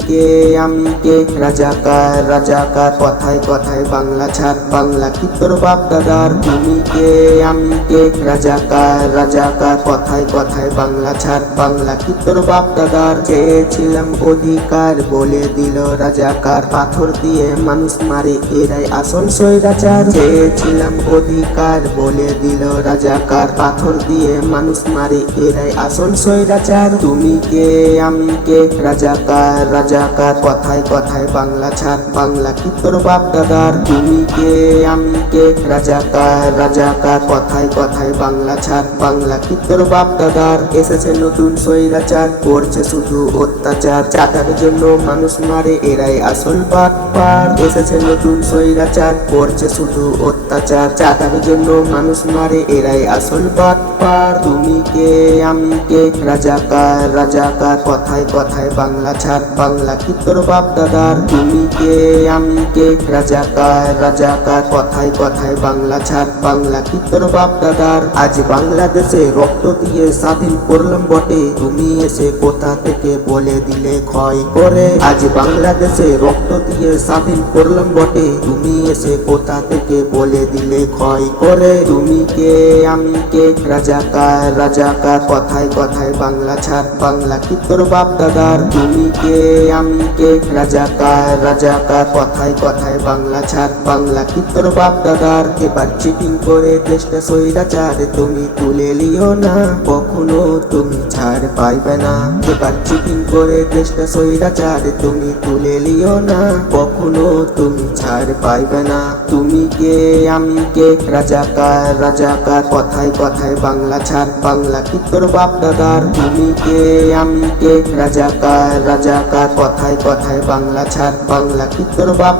কে আমি কে রাজাকার রাজাকার কথায় কথায় বাংলা ছাড় বাংলা কি তোর বাপ দাদার তুমি কে আমি কে রাজাকার রাজাকার কথায় কথায় বাংলা ছাড় বাংলা কি তোর বাপ দাদার চেয়েছিলাম অধিকার বলে দিল রাজাকার পাথর দিয়ে মানুষ মারে এরাই আসল স্বৈরাচার চেয়েছিলাম অধিকার বলে দিল রাজাকার পাথর দিয়ে মানুষ মারে এরাই আসল স্বৈরাচার তুমি কে আমি কে রাজাকার রাজাকার কথায় কথায় বাংলা ছাড় বাংলা কি তোর বাপ দাদার তুমি কে আমি কে রাজাকার রাজাকার কথায় কথায় বাংলা ছাড় বাংলা কি তোর বাপ দাদার এসেছে নতুন স্বৈরাচার করছে শুধু অত্যাচার চাঁদার জন্য মানুষ মারে এরাই আসল বাটপার এসেছে নতুন স্বৈরাচার করছে শুধু অত্যাচার চাঁদার জন্য মানুষ মারে এরাই আসল বাটপার তুমি কে আমি কে রাজাকার রাজাকার কথায় কথায় বাংলা ছাড় বাংলা কি তোর বাপ দাদার তুমি কে আমি কে রাজাকার রাজাকার কথায় কথায় বাংলা ছাড় বাংলা কি তোর বাপ দাদার আজ বাংলাদেশে রক্ত দিয়ে স্বাধীন করলাম বটে তুমি এসে কোথা থেকে বলে দিলে ক্ষয় করে আজ বাংলাদেশে রক্ত দিয়ে স্বাধীন করলাম বটে তুমি এসে কোথা থেকে বলে দিলে ক্ষয় করে তুমি কে আমি কে রাজাকার রাজাকার কথায় কথায় বাংলা ছাড় বাংলা কি তোর বাপ দাদার তুমি কে আমি কে রাজাকার রাজাকার কথায় কথায় বাংলা ছাড় বাংলা কি তোর বাপ দাদার এবার চিটিং করে দেশটা স্বৈরাচার তুমি তুলে লিও না কখনো তুমি ছাড় পাইবে না এবার চিটিং করে দেশটা স্বৈরাচার তুমি তুলে লিও না কখনো তুমি ছাড় পাইবে না তুমি কে আমি কে রাজাকার রাজাকার কথায় কথায় বাংলা ছাড় বাংলা কি তোর বাপ দাদার তুমি কে আমি কে রাজাকার রাজাকার কথায় কথায় বাংলা ছাড় বাংলা কি তোর বাপ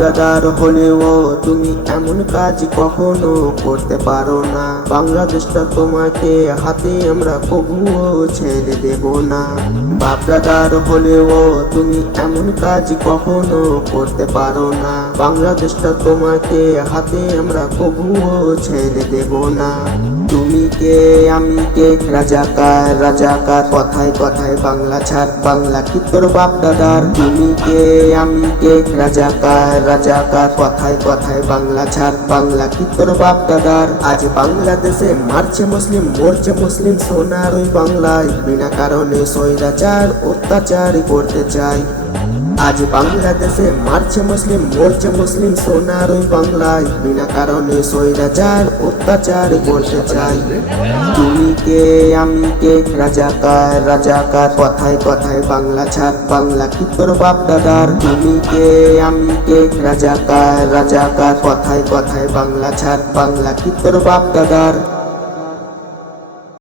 দাদার হলেও তুমি এমন কাজ কখনো করতে পারো না বাংলাদেশটা তোমাকে হাতে আমরা কবুও ছেড়ে দেব না বাপ দাদার হলেও তুমি এমন কাজ কখনো করতে পারো না বাংলাদেশটা তোমাকে হাতে আমরা কবুও ছেড়ে দেব না তুমি কে আমি কে রাজাকার রাজাকার কথায় কথায় বাংলা ছাড় বাংলা কি তোর বাপ দাদার তুমি কে আমি কে রাজাকার রাজাকার কথায় কথায় বাংলা ছাড় বাংলা কি তোর বাপ দাদার আজ বাংলাদেশে মারছে মুসলিম মরছে মুসলিম সোনার ওই বাংলায় বিনা কারণে স্বৈরাচার অত্যাচার করতে চায় আজ বাংলাদেশে মারছে মুসলিম মরছে মুসলিম সোনার ওই বাংলায় বিনা কারণে স্বৈরাচার অত্যাচার করতে চাই তুমি কে আমি কে রাজাকার রাজাকার কথায় কথায় বাংলা ছাড় বাংলা কি তোর বাপ দাদার তুমি কে আমি কে রাজাকার রাজাকার কথায় কথায় বাংলা ছাড় বাংলা কি তোর বাপ দাদার